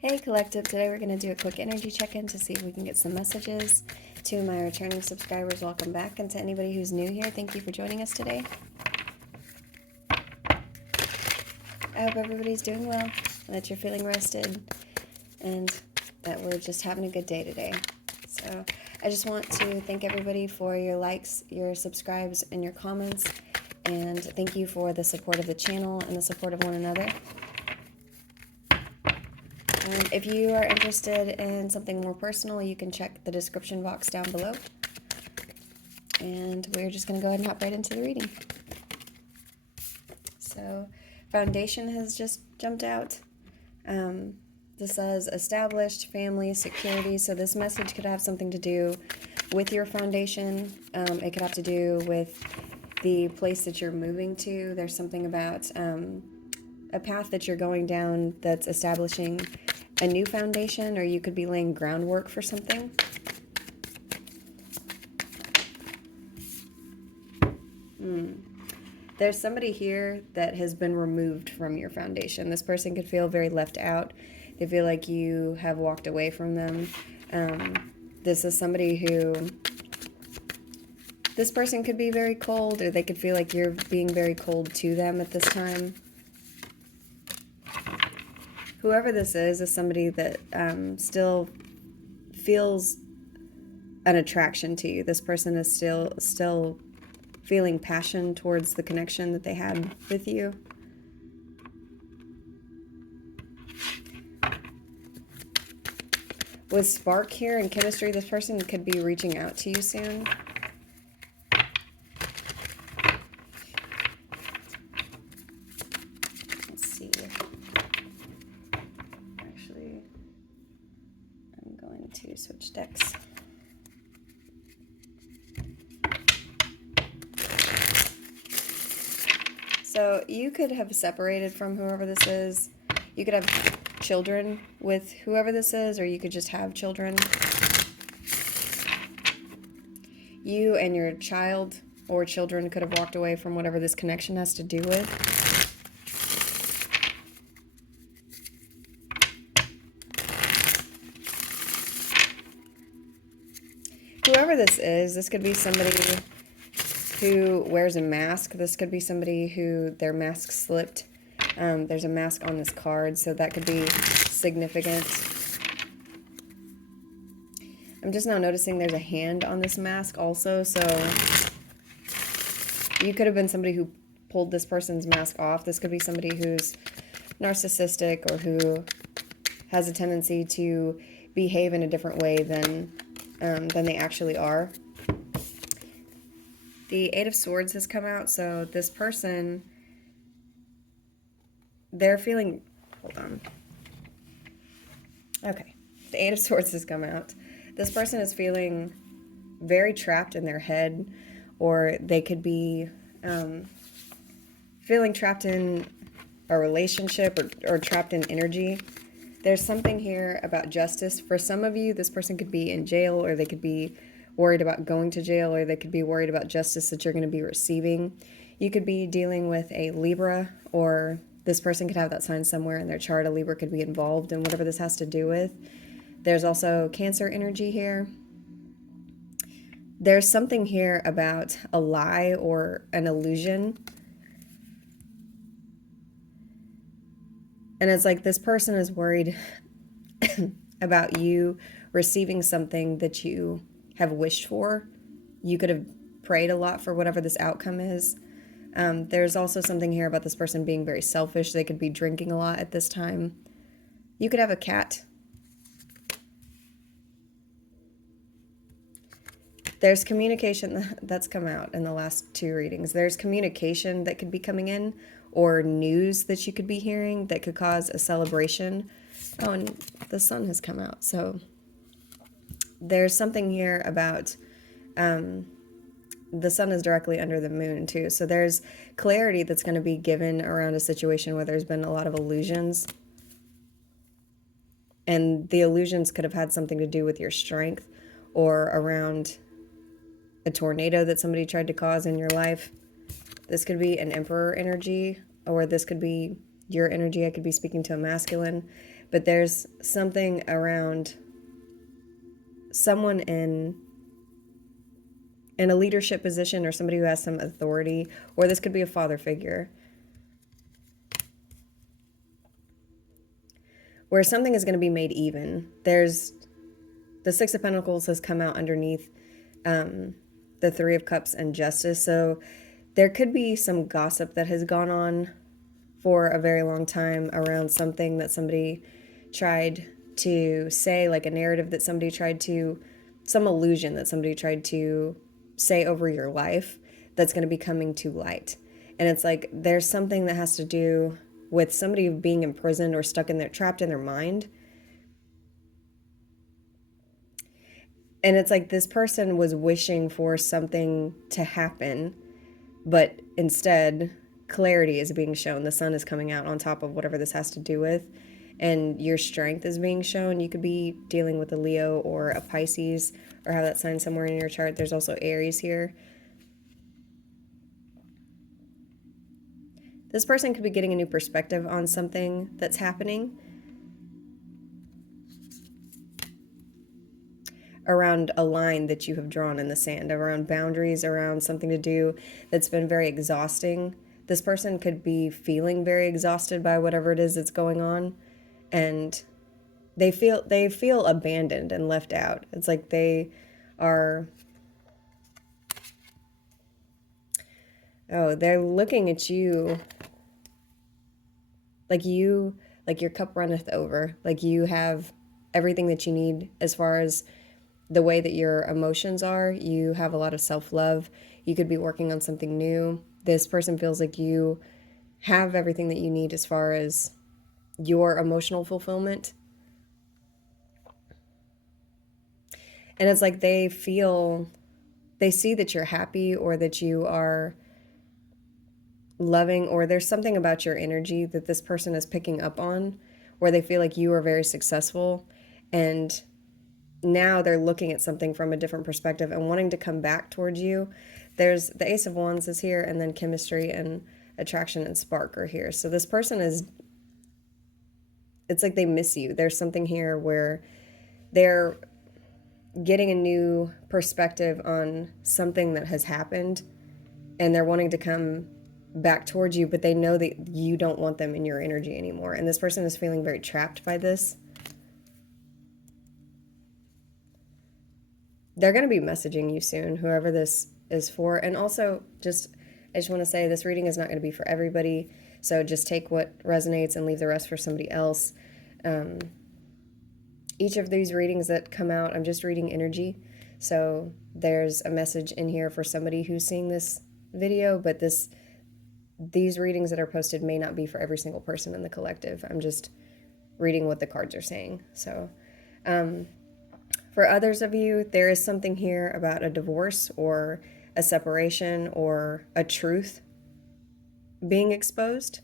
Hey Collective, today we're going to do a quick energy check-in to see if we can get some messages. To my returning subscribers, welcome back, and to anybody who's new here, thank you for joining us today. I hope everybody's doing well, that you're feeling rested, and that we're just having a good day today. So I just want to thank everybody for your likes, your subscribes, and your comments, and thank you for the support of the channel and the support of one another. If you are interested in something more personal, you can check the description box down below. And we're just going to go ahead and hop right into the reading. So, foundation has just jumped out. This says established, family, security. So this message could have something to do with your foundation. It could have to do with the place that you're moving to. There's something about a path that you're going down that's establishing a new foundation, or you could be laying groundwork for something. There's somebody here that has been removed from your foundation. This person could feel very left out. They feel like you have walked away from them. This is somebody who, this person could be very cold, or they could feel like you're being very cold to them at this time. Whoever this is somebody that still feels an attraction to you. This person is still feeling passion towards the connection that they had with you. With spark here and chemistry, this person could be reaching out to you soon. Let's see. Actually, I'm going to switch decks. So you could have separated from whoever this is. You could have children with whoever this is, or you could just have children. You and your child or children could have walked away from whatever this connection has to do with. Whoever this could be somebody who wears a mask. This could be somebody who their mask slipped. There's a mask on this card, so that could be significant. I'm just now noticing there's a hand on this mask also, so you could have been somebody who pulled this person's mask off. This could be somebody who's narcissistic or who has a tendency to behave in a different way than they actually are. The Eight of Swords has come out, so this person, they're feeling, hold on. Okay, the Eight of Swords has come out. This person is feeling very trapped in their head, or they could be feeling trapped in a relationship or trapped in energy. There's something here about justice. For some of you, this person could be in jail, or they could be worried about going to jail, or they could be worried about justice that you're going to be receiving. You could be dealing with a Libra, or this person could have that sign somewhere in their chart. A Libra could be involved in whatever this has to do with. There's also Cancer energy here. There's something here about a lie or an illusion. And it's like this person is worried about you receiving something that you have wished for. You could have prayed a lot for whatever this outcome is. There's also something here about this person being very selfish. They could be drinking a lot at this time. You could have a cat. There's communication that's come out in the last two readings. There's communication that could be coming in, or news that you could be hearing that could cause a celebration. Oh, and the sun has come out. So there's something here about the sun is directly under the moon too. So there's clarity that's going to be given around a situation where there's been a lot of illusions. And the illusions could have had something to do with your strength, or around a tornado that somebody tried to cause in your life. This could be an Emperor energy, or this could be your energy. I could be speaking to a masculine, but there's something around someone in a leadership position or somebody who has some authority, or this could be a father figure, where something is going to be made even. There's the Six of Pentacles has come out underneath the Three of Cups and Justice. So there could be some gossip that has gone on for a very long time around something that somebody tried to say, like a narrative that somebody tried to, some illusion that somebody tried to say over your life that's going to be coming to light. And it's like there's something that has to do with somebody being imprisoned or stuck in their, trapped in their mind. And it's like this person was wishing for something to happen, but instead clarity is being shown. The sun is coming out on top of whatever this has to do with, and your strength is being shown. You could be dealing with a Leo or a Pisces, or have that sign somewhere in your chart. There's also Aries here. This person could be getting a new perspective on something that's happening around a line that you have drawn in the sand, around boundaries, around something to do that's been very exhausting. This person could be feeling very exhausted by whatever it is that's going on, and they feel abandoned and left out. It's like they are, oh, they're looking at you like your cup runneth over, like you have everything that you need as far as the way that your emotions are. You have a lot of self-love. You could be working on something new. This person feels like you have everything that you need as far as your emotional fulfillment. And it's like they see that you're happy, or that you are loving, or there's something about your energy that this person is picking up on, where they feel like you are very successful, and now they're looking at something from a different perspective and wanting to come back towards you. There's the Ace of Wands is here, and then chemistry and attraction and spark are here. So this person is, it's like they miss you. There's something here where they're getting a new perspective on something that has happened, and they're wanting to come back towards you, but they know that you don't want them in your energy anymore. And this person is feeling very trapped by this. They're going to be messaging you soon, whoever this is for. And also, I just want to say this reading is not going to be for everybody. So just take what resonates and leave the rest for somebody else. Each of these readings that come out, I'm just reading energy. So there's a message in here for somebody who's seeing this video, but these readings that are posted may not be for every single person in the collective. I'm just reading what the cards are saying. So, for others of you, there is something here about a divorce or a separation or a truth being exposed.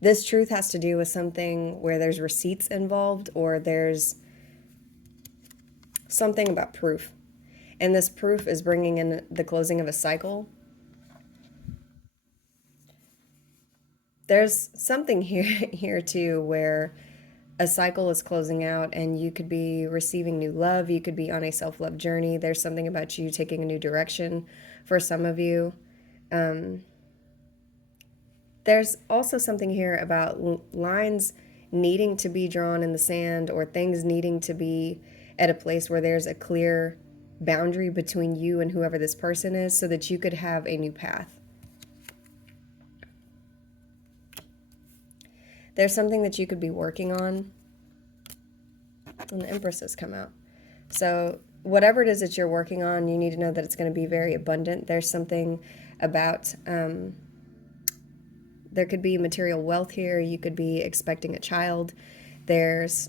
This truth has to do with something where there's receipts involved, or there's something about proof. And this proof is bringing in the closing of a cycle. There's something here too where a cycle is closing out, and you could be receiving new love. You could be on a self-love journey. There's something about you taking a new direction for some of you. There's also something here about lines needing to be drawn in the sand, or things needing to be at a place where there's a clear boundary between you and whoever this person is, so that you could have a new path. There's something that you could be working on. And the Empress has come out. So whatever it is that you're working on, you need to know that it's going to be very abundant. There's something about, there could be material wealth here. You could be expecting a child. There's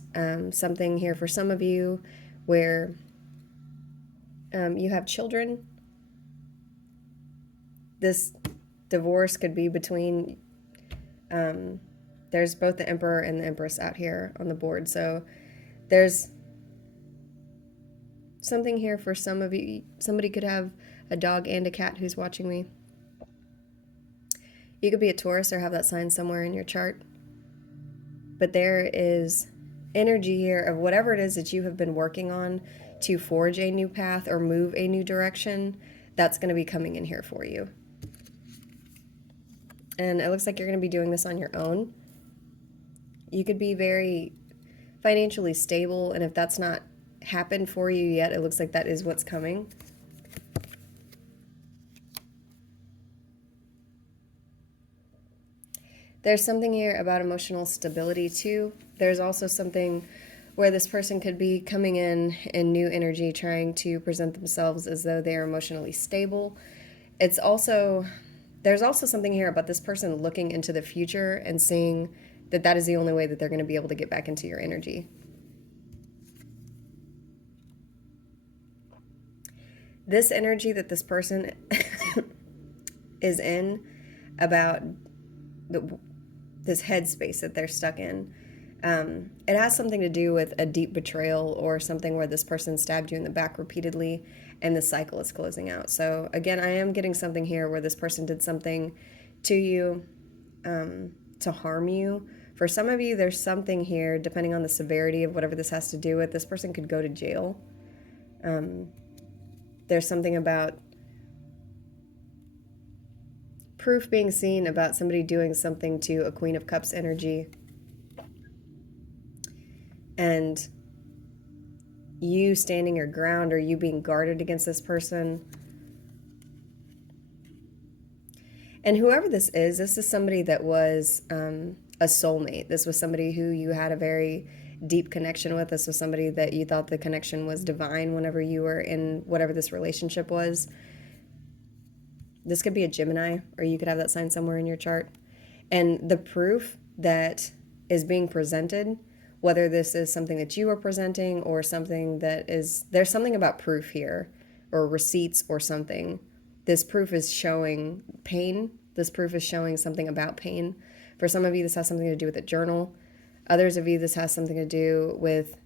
something here for some of you where you have children. This divorce could be between, there's both the Emperor and the Empress out here on the board. So there's something here for some of you. Somebody could have a dog and a cat who's watching me. You could be a Taurus or have that sign somewhere in your chart. But there is energy here of whatever it is that you have been working on to forge a new path or move a new direction. That's going to be coming in here for you. And it looks like you're going to be doing this on your own. You could be very financially stable, and if that's not happened for you yet, it looks like that is what's coming. There's something here about emotional stability too. There's also something where this person could be coming in new energy, trying to present themselves as though they are emotionally stable. There's also something here about this person looking into the future and seeing that that is the only way that they're going to be able to get back into your energy. This energy that this person is in about this headspace that they're stuck in, it has something to do with a deep betrayal or something where this person stabbed you in the back repeatedly and the cycle is closing out. So again, I am getting something here where this person did something to you to harm you. For some of you, there's something here, depending on the severity of whatever this has to do with, this person could go to jail. There's something about proof being seen about somebody doing something to a Queen of Cups energy. And you standing your ground or you being guarded against this person. And whoever this is somebody that was a soulmate. This was somebody who you had a very deep connection with. This was somebody that you thought the connection was divine whenever you were in whatever this relationship was. This could be a Gemini, or you could have that sign somewhere in your chart. And the proof that is being presented, whether this is something that you are presenting or something that is, there's something about proof here, or receipts or something. This proof is showing pain. This proof is showing something about pain. For some of you, this has something to do with a journal. Others of you, this has something to do with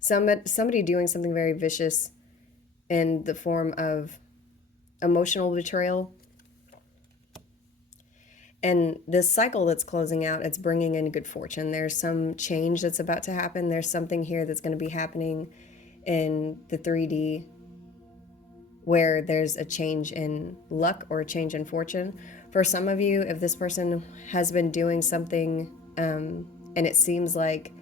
somebody doing something very vicious in the form of emotional betrayal. And this cycle that's closing out, it's bringing in good fortune. There's some change that's about to happen. There's something here that's going to be happening in the 3D where there's a change in luck or a change in fortune. For some of you, if this person has been doing something and it seems like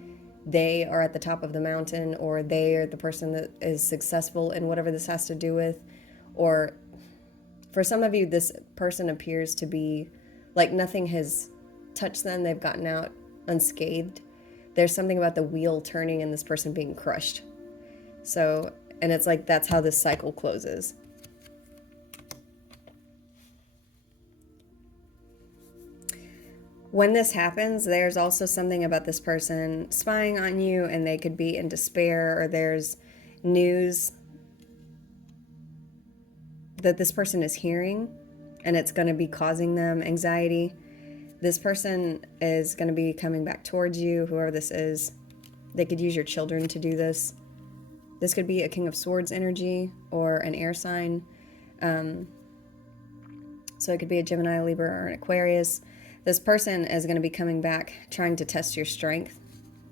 they are at the top of the mountain, or they are the person that is successful in whatever this has to do with, or for some of you, this person appears to be like nothing has touched them. They've gotten out unscathed. There's something about the wheel turning and this person being crushed. So, and it's like that's how this cycle closes. When this happens, there's also something about this person spying on you, and they could be in despair, or there's news that this person is hearing and it's going to be causing them anxiety. This person is going to be coming back towards you, whoever this is. They could use your children to do this. This could be a King of Swords energy or an air sign. So it could be a Gemini, Libra, or an Aquarius. This person is going to be coming back trying to test your strength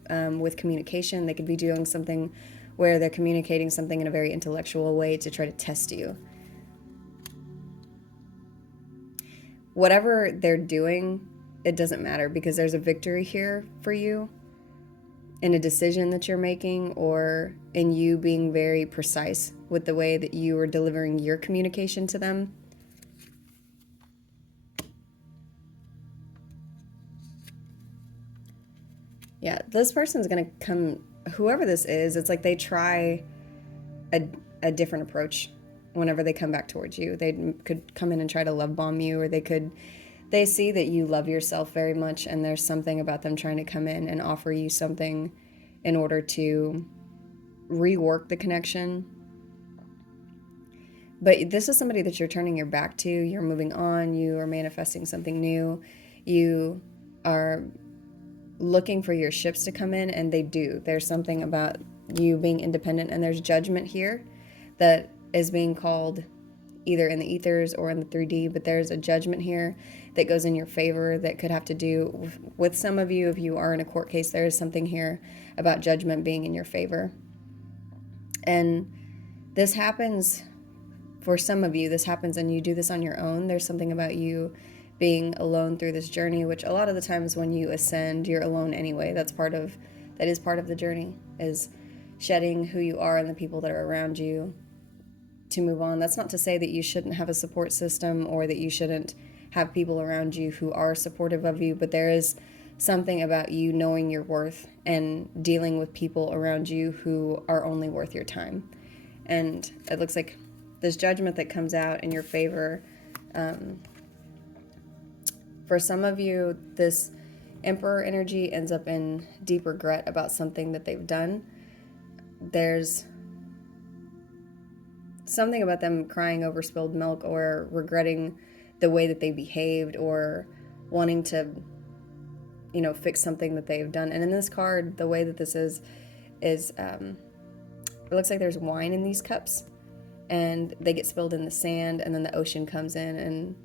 with communication. They could be doing something where they're communicating something in a very intellectual way to try to test you. Whatever they're doing, it doesn't matter, because there's a victory here for you in a decision that you're making, or in you being very precise with the way that you are delivering your communication to them. Yeah, this person's going to come, whoever this is, it's like they try a different approach whenever they come back towards you. They could come in and try to love bomb you, or they see that you love yourself very much, and there's something about them trying to come in and offer you something in order to rework the connection. But this is somebody that you're turning your back to. You're moving on. You are manifesting something new. You are looking for your ships to come in, and they do. There's something about you being independent, and there's judgment here that is being called either in the ethers or in the 3D, but there's a judgment here that goes in your favor that could have to do with some of you. If you are in a court case, there is something here about judgment being in your favor. And this happens for some of you. This happens and you do this on your own. There's something about you being alone through this journey, which a lot of the times when you ascend, you're alone anyway. That is part of the journey, is shedding who you are and the people that are around you to move on. That's not to say that you shouldn't have a support system or that you shouldn't have people around you who are supportive of you, but there is something about you knowing your worth and dealing with people around you who are only worth your time. And it looks like this judgment that comes out in your favor, for some of you, this Emperor energy ends up in deep regret about something that they've done. There's something about them crying over spilled milk or regretting the way that they behaved or wanting to, fix something that they've done. And in this card, the way that this is it looks like there's wine in these cups and they get spilled in the sand, and then the ocean comes in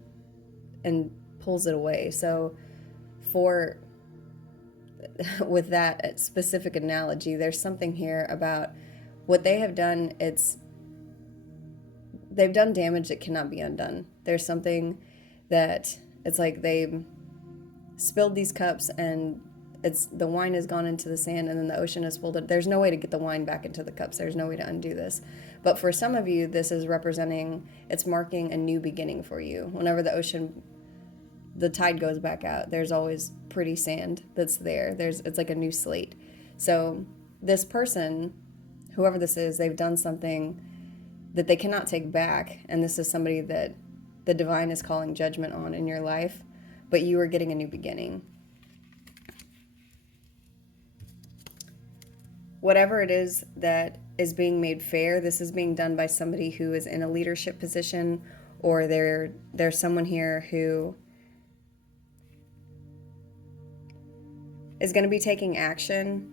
and pulls it away. So with that specific analogy, there's something here about what they have done. They've done damage that cannot be undone. There's something that it's like they spilled these cups and the wine has gone into the sand, and then the ocean has pulled it. There's no way to get the wine back into the cups. There's no way to undo this. But for some of you, this is it's marking a new beginning for you. Whenever the tide goes back out, there's always pretty sand that's there. It's like a new slate. So this person, whoever this is, they've done something that they cannot take back, and this is somebody that the divine is calling judgment on in your life, but you are getting a new beginning. Whatever it is that is being made fair, this is being done by somebody who is in a leadership position, or there's someone here who is going to be taking action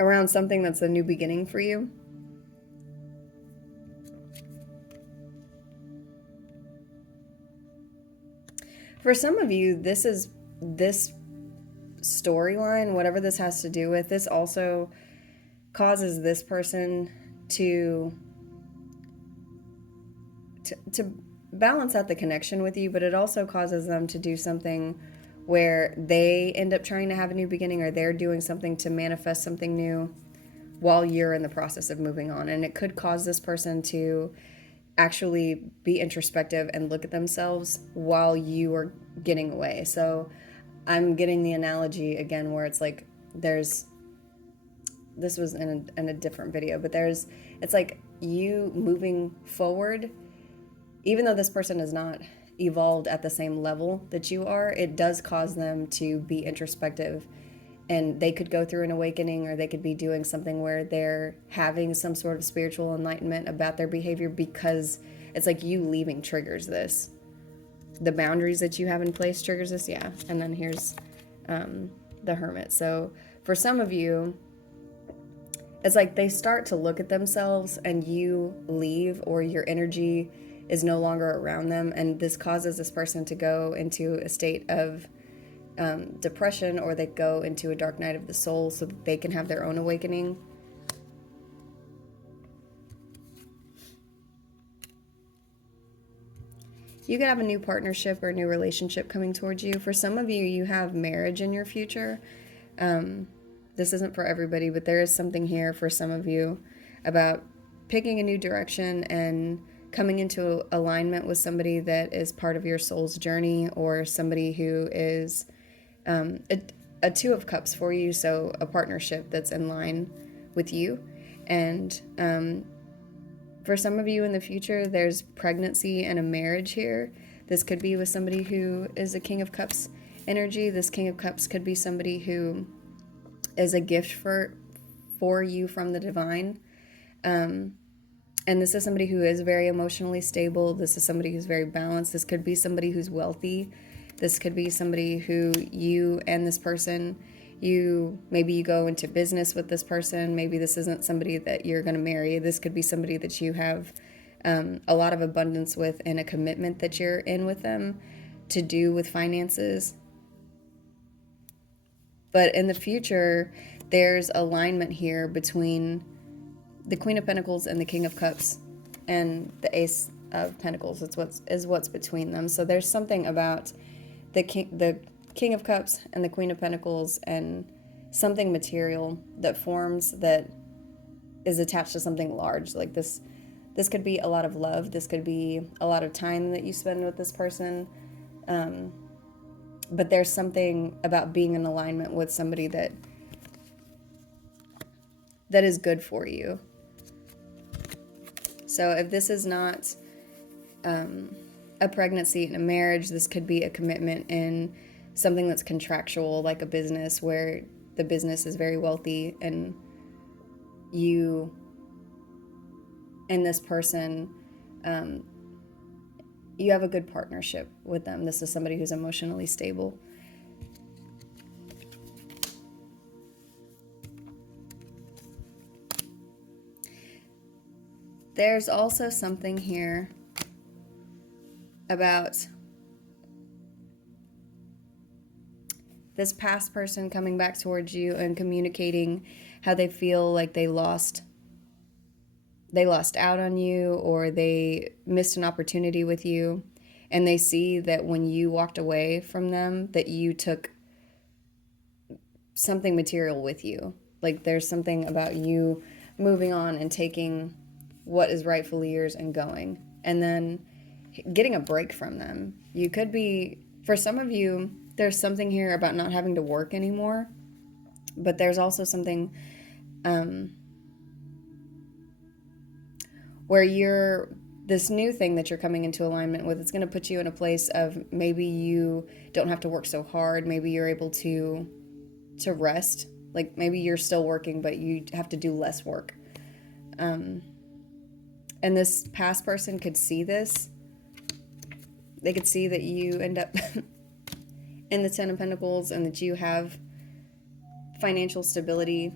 around something that's a new beginning for you. For some of you, this storyline, whatever this has to do with, this also causes this person to balance out the connection with you, but it also causes them to do something where they end up trying to have a new beginning, or they're doing something to manifest something new while you're in the process of moving on. And it could cause this person to actually be introspective and look at themselves while you are getting away. So I'm getting the analogy again where it's like this was in a different video, but it's like you moving forward, even though this person is not evolved at the same level that you are, it does cause them to be introspective, and they could go through an awakening, or they could be doing something where they're having some sort of spiritual enlightenment about their behavior, because it's like you leaving triggers this. The boundaries that you have in place triggers this, yeah. And then here's the Hermit. So for some of you, it's like they start to look at themselves and you leave, or your energy is no longer around them, and this causes this person to go into a state of depression, or they go into a dark night of the soul so that they can have their own awakening. You could have a new partnership or a new relationship coming towards you. For some of you, you have marriage in your future. This isn't for everybody, but there is something here for some of you about picking a new direction and coming into alignment with somebody that is part of your soul's journey, or somebody who is a Two of Cups for you, so a partnership that's in line with you. And for some of you in the future, there's pregnancy and a marriage here. This could be with somebody who is a King of Cups energy. This King of Cups could be somebody who is a gift for you from the divine. And this is somebody who is very emotionally stable. This is somebody who's very balanced. This could be somebody who's wealthy. This could be somebody who you and this person, Maybe you go into business with this person. Maybe this isn't somebody that you're going to marry. This could be somebody that you have a lot of abundance with, and a commitment that you're in with them to do with finances. But in the future, there's alignment here between the Queen of Pentacles and the King of Cups and the Ace of Pentacles. Is what's between them. So there's something about the King of Cups and the Queen of Pentacles, and something material that forms, that is attached to something large. Like this could be a lot of love. This could be a lot of time that you spend with this person. But there's something about being in alignment with somebody that is good for you. So if this is not a pregnancy and a marriage, this could be a commitment in something that's contractual, like a business where the business is very wealthy, and you and this person, you have a good partnership with them. This is somebody who's emotionally stable. There's also something here about this past person coming back towards you and communicating how they feel like they lost out on you, or they missed an opportunity with you, and they see that when you walked away from them, that you took something material with you. Like there's something about you moving on and taking what is rightfully yours and going, and then getting a break from them. You could be, for some of you, there's something here about not having to work anymore, but there's also something where this new thing that you're coming into alignment with, it's going to put you in a place of maybe you don't have to work so hard. Maybe you're able to rest. Like maybe you're still working, but you have to do less work. And this past person could see this. They could see that you end up in the Ten of Pentacles, and that you have financial stability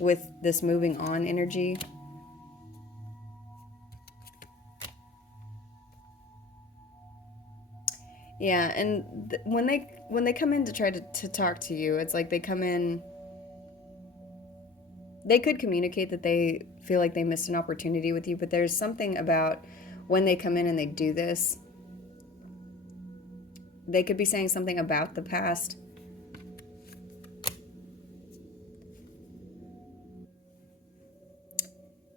with this moving on energy. Yeah, and when they come in to try to talk to you, it's like they come in, they could communicate that they feel like they missed an opportunity with you, but there's something about when they come in and they do this, they could be saying something about the past.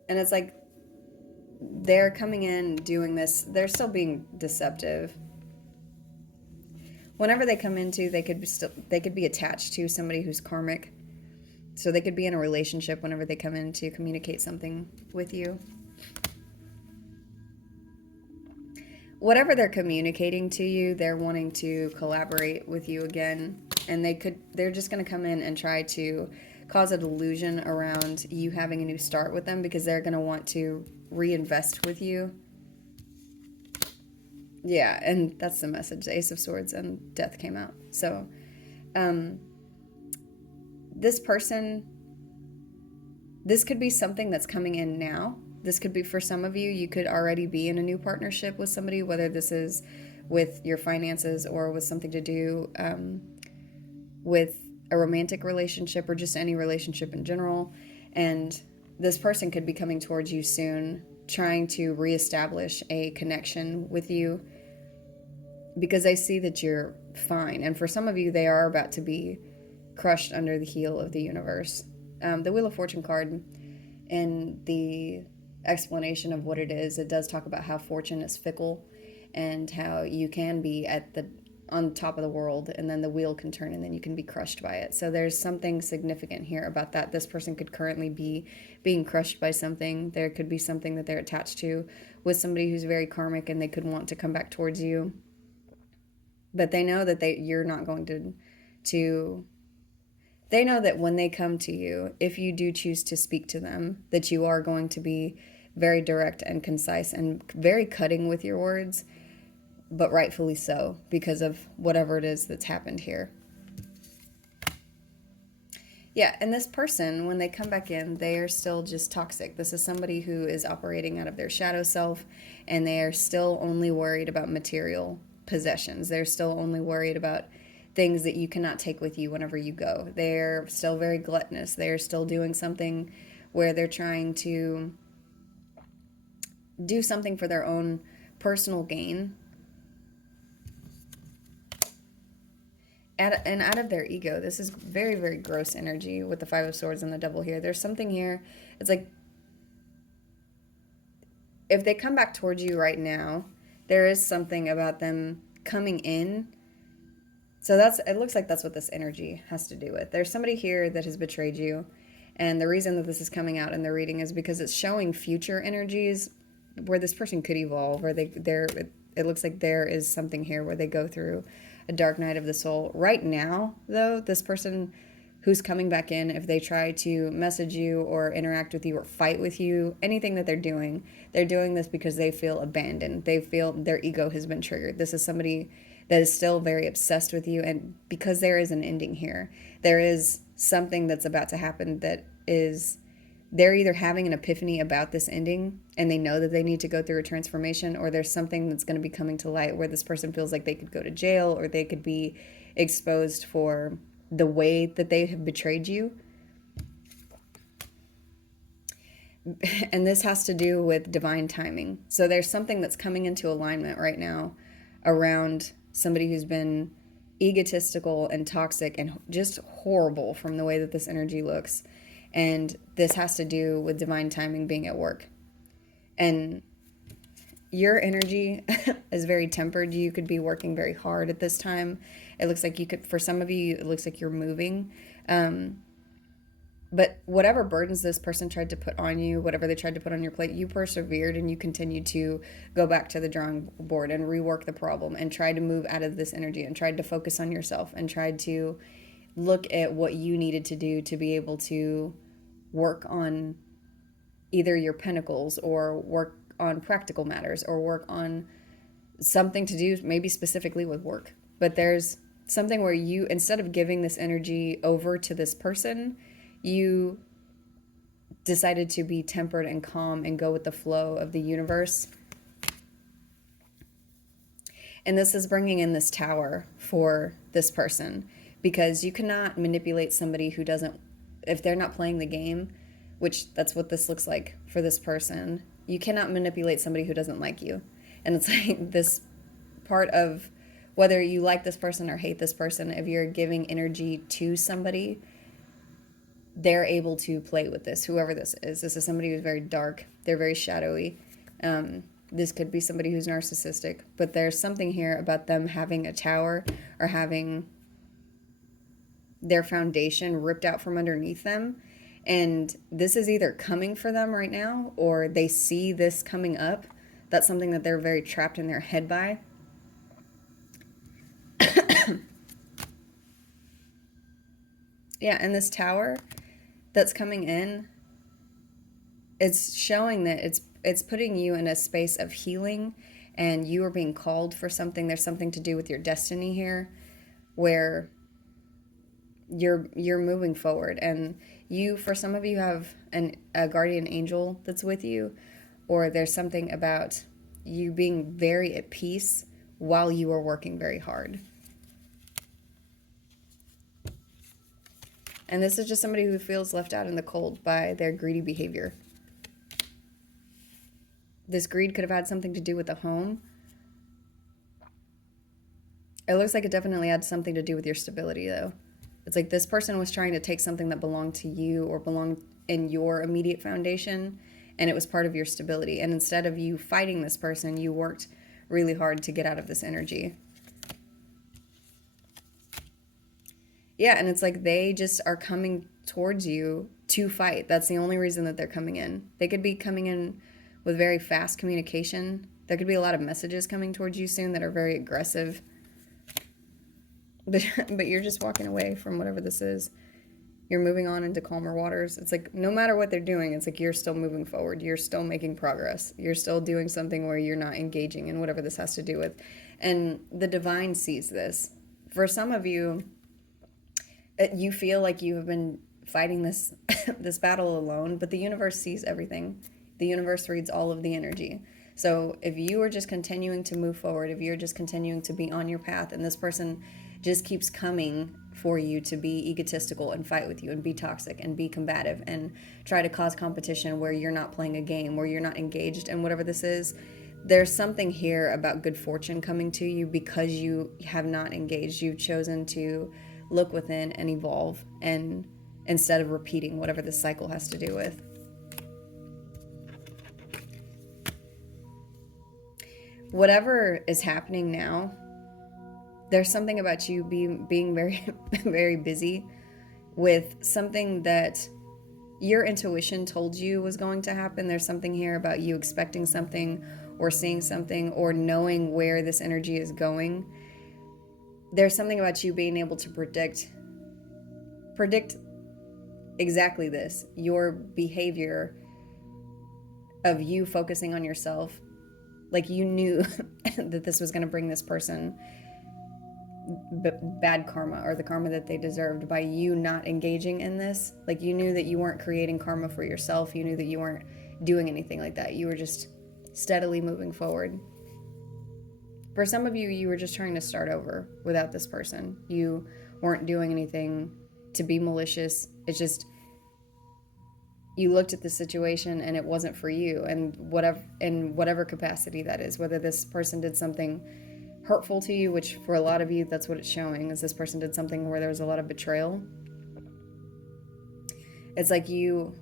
And it's like they're coming in doing this, they're still being deceptive. Whenever they come into, they could be attached to somebody who's karmic. So they could be in a relationship whenever they come in to communicate something with you. Whatever they're communicating to you, they're wanting to collaborate with you again. And they're just going to come in and try to cause a delusion around you having a new start with them, because they're going to want to reinvest with you. Yeah, and that's the message. The Ace of Swords and Death came out. So, this person, this could be something that's coming in now. This could be, for some of you, you could already be in a new partnership with somebody, whether this is with your finances or with something to do with a romantic relationship or just any relationship in general. And this person could be coming towards you soon, trying to reestablish a connection with you, because they see that you're fine. And for some of you, they are about to be crushed under the heel of the universe. The Wheel of Fortune card, in the explanation of what it is, it does talk about how fortune is fickle and how you can be on top of the world, and then the wheel can turn and then you can be crushed by it. So there's something significant here about that. This person could currently be being crushed by something. There could be something that they're attached to with somebody who's very karmic, and they could want to come back towards you. But they know that you're not going to they know that when they come to you, if you do choose to speak to them, that you are going to be very direct and concise and very cutting with your words, but rightfully so, because of whatever it is that's happened here. Yeah, and this person, when they come back in, they are still just toxic. This is somebody who is operating out of their shadow self, and they are still only worried about material possessions. They're still only worried about things that you cannot take with you whenever you go. They're still very gluttonous. They're still doing something where they're trying to do something for their own personal gain and out of their ego. This is very, very gross energy with the Five of Swords and the Devil here. There's something here. It's like if they come back towards you right now, there is something about them coming in. So it looks like that's what this energy has to do with. There's somebody here that has betrayed you. And the reason that this is coming out in the reading is because it's showing future energies where this person could evolve, or it looks like there is something here where they go through a dark night of the soul. Right now, though, this person who's coming back in, if they try to message you or interact with you or fight with you, anything that they're doing this because they feel abandoned. They feel their ego has been triggered. This is somebody that is still very obsessed with you, and because there is an ending here, there is something that's about to happen that is, they're either having an epiphany about this ending and they know that they need to go through a transformation, or there's something that's going to be coming to light where this person feels like they could go to jail or they could be exposed for the way that they have betrayed you. And this has to do with divine timing. So there's something that's coming into alignment right now around somebody who's been egotistical and toxic and just horrible from the way that this energy looks. And this has to do with divine timing being at work. And your energy is very tempered. You could be working very hard at this time. It looks like you could, for some of you, it looks like you're moving. But whatever burdens this person tried to put on you, whatever they tried to put on your plate, you persevered and you continued to go back to the drawing board and rework the problem and tried to move out of this energy and tried to focus on yourself and tried to look at what you needed to do to be able to work on either your pentacles or work on practical matters or work on something to do maybe specifically with work. But there's something where you, instead of giving this energy over to this person, you decided to be tempered and calm and go with the flow of the universe. And this is bringing in this tower for this person, because you cannot manipulate somebody who doesn't, if they're not playing the game, which that's what this looks like for this person. You cannot manipulate somebody who doesn't like you. And it's like this part of whether you like this person or hate this person, if you're giving energy to somebody, they're able to play with this, whoever this is. This is somebody who's very dark. They're very shadowy. This could be somebody who's narcissistic. But there's something here about them having a tower or having their foundation ripped out from underneath them. And this is either coming for them right now or they see this coming up. That's something that they're very trapped in their head by. Yeah, and this tower that's coming in, it's showing that it's putting you in a space of healing, and you are being called for something. There's something to do with your destiny here where you're moving forward, and you, for some of you, have a guardian angel that's with you, or there's something about you being very at peace while you are working very hard. And this is just somebody who feels left out in the cold by their greedy behavior. This greed could have had something to do with the home. It looks like it definitely had something to do with your stability, though. It's like this person was trying to take something that belonged to you or belonged in your immediate foundation, and it was part of your stability. And instead of you fighting this person, you worked really hard to get out of this energy. Yeah, and it's like they just are coming towards you to fight. That's the only reason that they're coming in. They could be coming in with very fast communication. There could be a lot of messages coming towards you soon that are very aggressive. But you're just walking away from whatever this is. You're moving on into calmer waters. It's like no matter what they're doing, it's like you're still moving forward. You're still making progress. You're still doing something where you're not engaging in whatever this has to do with. And the divine sees this. For some of you, you feel like you have been fighting this this battle alone, but the universe sees everything. The universe reads all of the energy. So if you are just continuing to move forward, if you're just continuing to be on your path, and this person just keeps coming for you to be egotistical and fight with you and be toxic and be combative and try to cause competition where you're not playing a game, where you're not engaged in whatever this is, there's something here about good fortune coming to you because you have not engaged. You've chosen to look within and evolve, and instead of repeating whatever this cycle has to do with. Whatever is happening now, there's something about you being very, very busy with something that your intuition told you was going to happen. There's something here about you expecting something or seeing something or knowing where this energy is going. There's something about you being able to predict exactly this, your behavior of you focusing on yourself. Like you knew that this was going to bring this person bad karma, or the karma that they deserved, by you not engaging in this. Like you knew that you weren't creating karma for yourself. You knew that you weren't doing anything like that. You were just steadily moving forward. For some of you, you were just trying to start over without this person. You weren't doing anything to be malicious. It's just you looked at the situation and it wasn't for you, and whatever, in whatever capacity that is, whether this person did something hurtful to you, which for a lot of you, that's what it's showing, is this person did something where there was a lot of betrayal. It's like you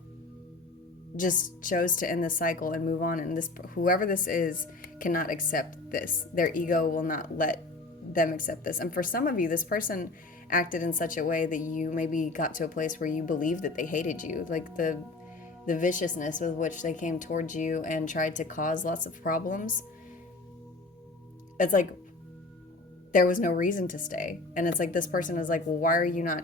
just chose to end the cycle and move on, and this, whoever this is, cannot accept this. Their ego will not let them accept this. And for some of you, this person acted in such a way that you maybe got to a place where you believed that they hated you. Like the viciousness with which they came towards you and tried to cause lots of problems. It's like there was no reason to stay. And it's like this person is like, well, why are you not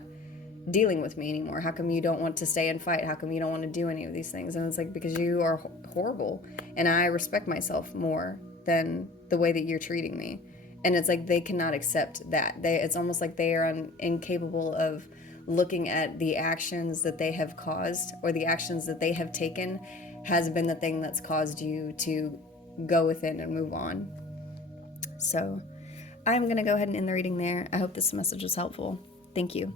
dealing with me anymore? How come you don't want to stay and fight? How come you don't want to do any of these things? And it's like, because you are horrible, and I respect myself more than the way that you're treating me. And it's like they cannot accept that. It's almost like they are incapable of looking at the actions that they have caused, or the actions that they have taken has been the thing that's caused you to go within and move on. So I'm going to go ahead and end the reading there. I hope this message was helpful. Thank you.